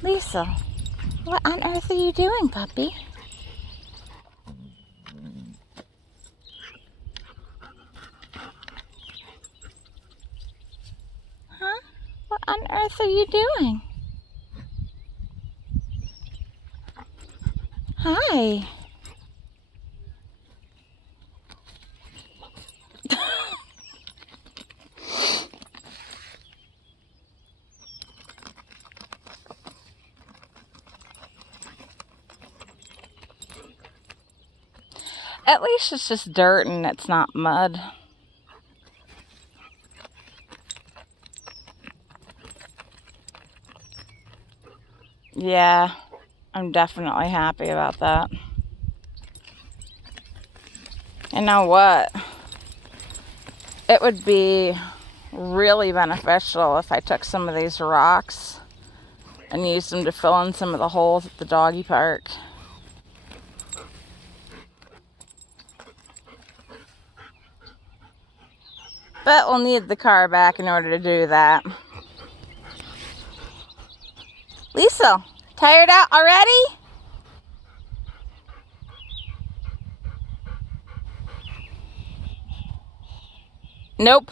Lisa, what on earth are you doing, puppy? Huh? What on earth are you doing? Hi. At least it's just dirt and it's not mud. Yeah, I'm definitely happy about that. You know what? It would be really beneficial if I took some of these rocks and used them to fill in some of the holes at the doggy park. But we'll need the car back in order to do that. Lisa, tired out already? Nope.